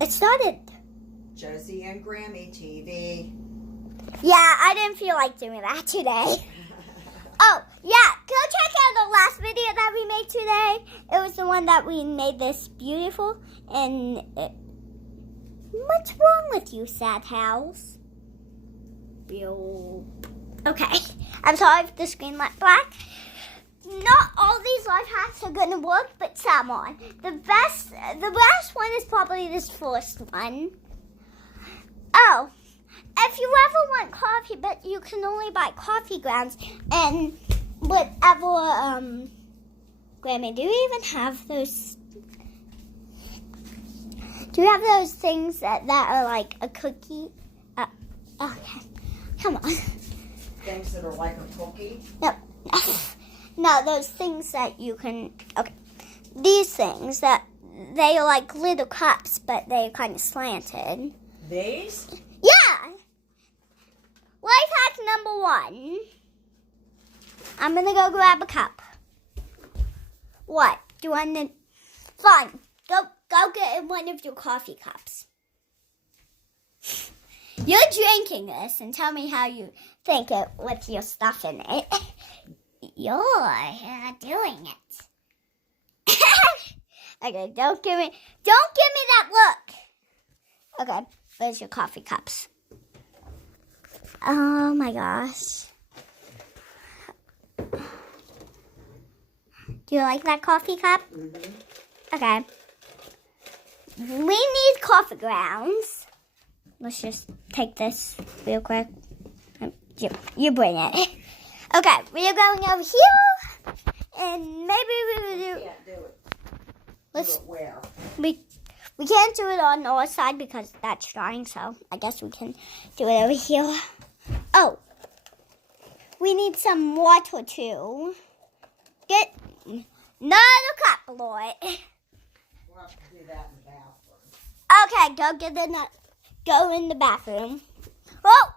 It started. Josie and Grammy TV. Yeah, I didn't feel like doing that today. Oh, yeah, go check out the last video that we made today. It was the one that we made this beautiful. And what's wrong with you, sad house? Okay, I'm sorry if the screen went black. Not all these life hacks are gonna work, but some are. The best one is probably this first one. Oh, if you ever want coffee, but you can only buy coffee grounds and whatever, Grammy, do you even have those? Do you have those things that are like a cookie? Okay, come on. Things that are like a cookie? No, those things that you can, okay. These things that they are like little cups, but they're kind of slanted. These? Yeah. Life hack number 1. I'm going to go grab a cup. What? Do you want to? Fine. Go get one of your coffee cups. You're drinking this and tell me how you think it with your stuff in it. You're doing it. Okay, don't give me that look. Okay, there's your coffee cups. Oh my gosh. Do you like that coffee cup? Mm-hmm. Okay. We need coffee grounds. Let's just take this real quick. You bring it. Okay, we are going over here, and maybe we will do. Can't do it. Let's. Do it where? We can't do it on our side because that's drying. So I guess we can do it over here. Oh, we need some water too. Get another cup, Lloyd. We'll have to do that in the bathroom. Okay, go get the go in the bathroom. Oh.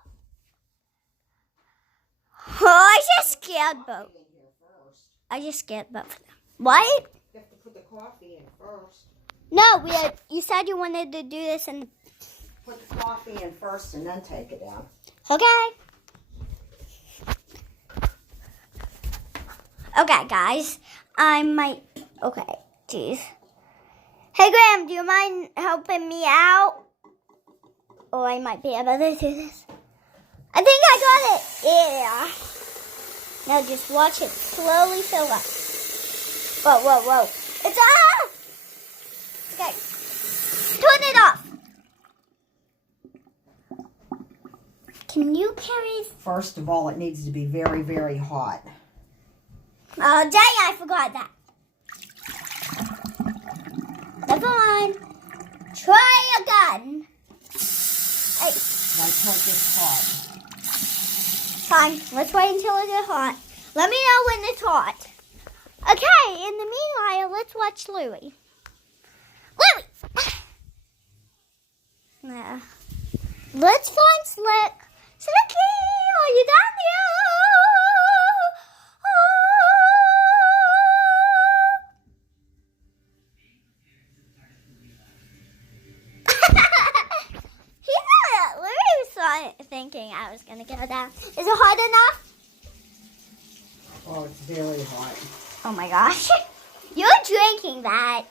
Oh, I just scared both. I just scared both of them. What? You have to put the coffee in first. No, you said you wanted to do this and Put the coffee in first and then take it out. okay. Okay, guys. I might. Okay, jeez. Hey, Graham, do you mind helping me out? Or I might be able to do this. I think I got it. Yeah. Now just watch it slowly fill up. Whoa. It's off! Okay. Turn it off. Can you carry? First of all, it needs to be very, very hot. Oh, dang, I forgot that. Never mind. Try again. Hey. Until it gets hot. Fine, let's wait until it gets hot. Let me know when it's hot. Okay, in the meanwhile, let's watch Louie. Louie! Nah. Let's find Slick. Slicky, are you down here? He thought Louie was thinking I was going to go down. Is it hot enough? Oh, it's very hot. Oh my gosh. You're drinking that.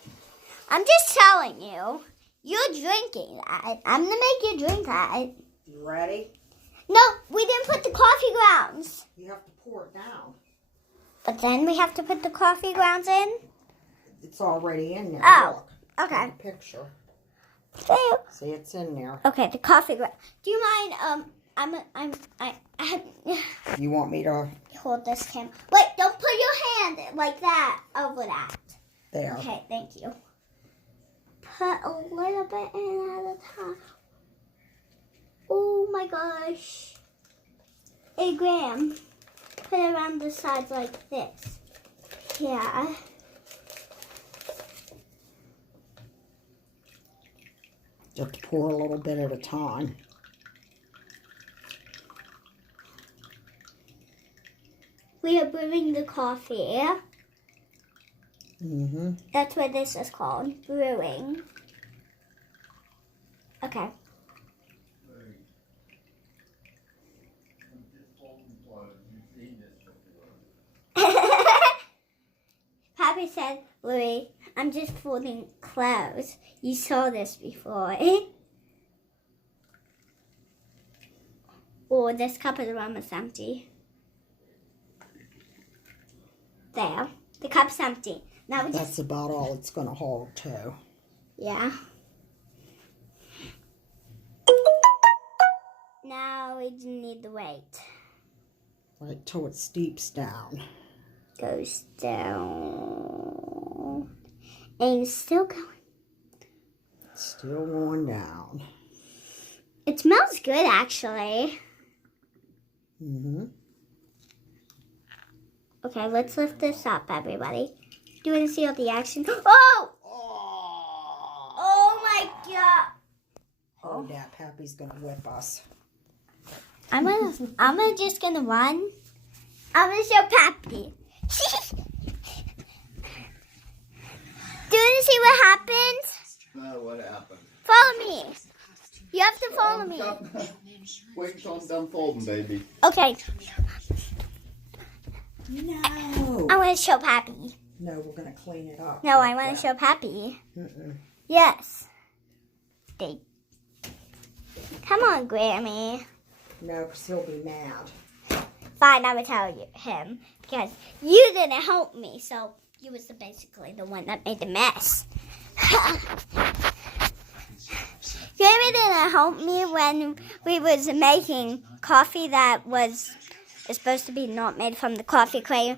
I'm just telling you. You're drinking that. I'm going to make you drink that. You ready? No, we didn't put the coffee grounds. You have to pour it down. But then we have to put the coffee grounds in? It's already in there. Oh, Look. okay. In the picture. So, See, it's in there. okay, the coffee ground. Do you mind, You want me to? hold this camera. Wait, don't put your hand like that over that. There. Okay, thank you. Put a little bit in at a time. Oh my gosh. Hey, Graham, put it around the sides like this. Yeah. You have to pour a little bit at a time. We are brewing the coffee. Mm-hmm. That's what this is called, brewing. Okay. Pappy said, Louie, I'm just folding clothes. You saw this before. Oh, this cup is almost empty. There. The cup's empty. Now we That's about all it's going to hold, too. Yeah. Now we just need to wait. Right till it steeps down. Goes down. And it's still going. Still going down. It smells good, actually. Mm-hmm. Okay, let's lift this up, everybody. Do you want to see all the action? Oh! Oh my god! Oh, that Pappy's gonna whip us. I'm just gonna run. I'm gonna show Pappy. Do you want to see what happens? What happened? Follow me. You have to follow me. Wait until I'm done folding, baby. Okay, No. I want to show Pappy. No, we're gonna clean it up. No, I want to show Pappy. Mm-mm. Yes. They. Come on, Grammy. No, because he'll be mad. Fine, I will tell him because you didn't help me, so you was basically the one that made the mess. Grammy didn't help me when we was making coffee that was supposed to be not made from the coffee cream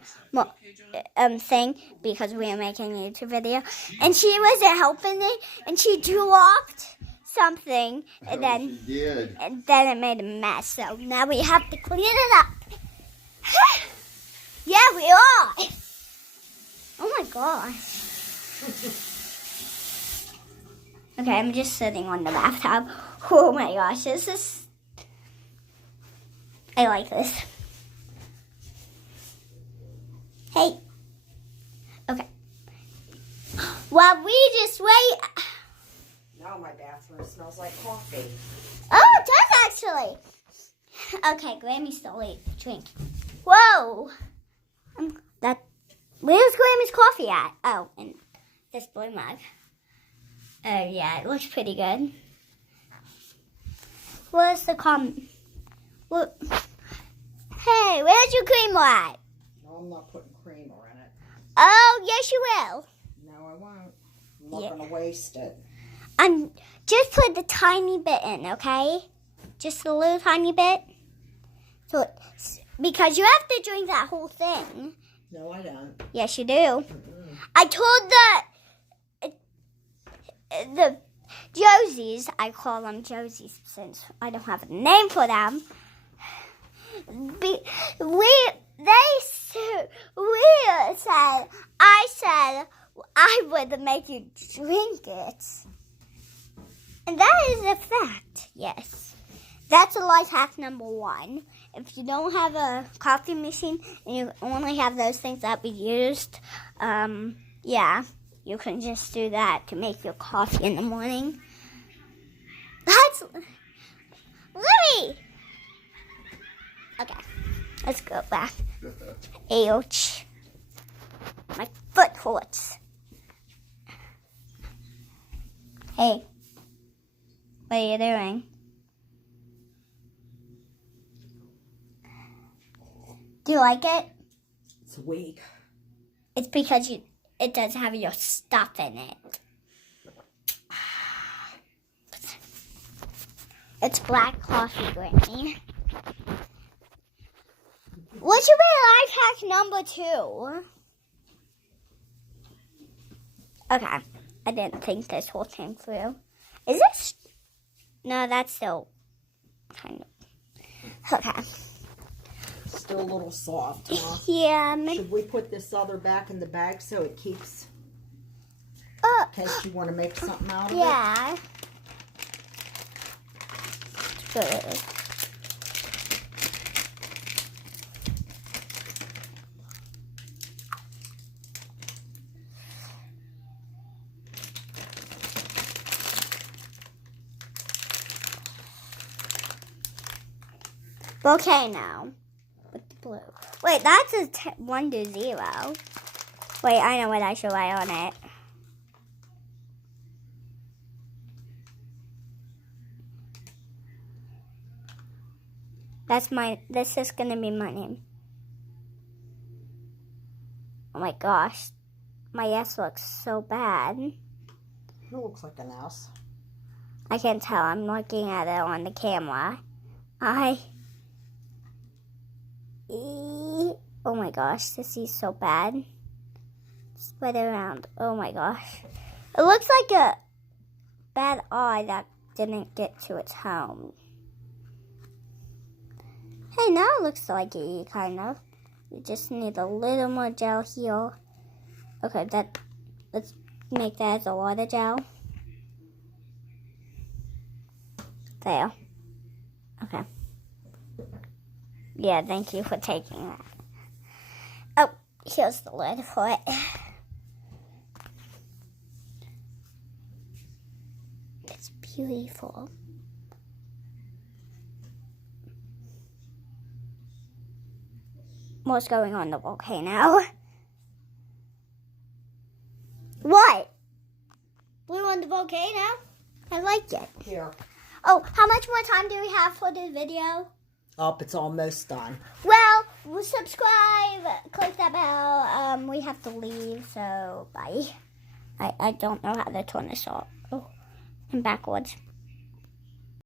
thing because we were making a YouTube video, and she wasn't helping me, and she dropped something, and then it made a mess. So now we have to clean it up. Yeah, we are. Oh my gosh. Okay, I'm just sitting on the bathtub. Oh my gosh, this is. I like this. Hey. Okay. While we just wait. Now my bathroom smells like coffee. Oh, it does actually. Okay, Grammy still ate the drink. Whoa. Where's Grammy's coffee at? Oh, in this blue mug. Oh yeah, it looks pretty good. Where's the What? Hey, where's your creamer at? No, I'm not putting creamer in it. Oh, yes you will. No, I won't. I'm not gonna waste it. Just put the tiny bit in, okay? Just a little tiny bit. So, because you have to drink that whole thing. No, I don't. Yes, you do. I told the Josies, I call them Josies since I don't have a name for them. I said I would make you drink it. And that is a fact, yes. That's a life hack number 1. If you don't have a coffee machine and you only have those things that we used, yeah, you can just do that to make your coffee in the morning. That's Louie. Okay, let's go back. Ouch. My foot hurts. Hey, what are you doing? Do you like it? It's weak. It's because it does have your stuff in it. It's black coffee, Grammy. What should be life hack number 2? Okay, I didn't think this whole thing through. Is this? No, that's still kind of. Okay. Still a little soft, huh? Yeah. Should we put this other back in the bag so it keeps, in case you want to make something out of it? Yeah. Good. Volcano with the blue. Wait, that's a 1 to 0. Wait, I know what I should write on it. This is gonna be my name. Oh my gosh. My S looks so bad. It looks like an S. I can't tell. I'm looking at it on the camera. Oh my gosh, this is so bad. Spread it around. Oh my gosh. It looks like a bad eye that didn't get to its home. Hey, now it looks like E, kind of. We just need a little more gel here. Okay, let's make that as a water gel. There. Okay. Yeah, thank you for taking that. Oh, here's the lid for it. It's beautiful. What's going on the volcano? What? Blue on the volcano? I like it. Here. Oh, how much more time do we have for the video? Up, it's almost done. Well, subscribe, click that bell. We have to leave, so bye. I don't know how to turn this off. Oh, and backwards.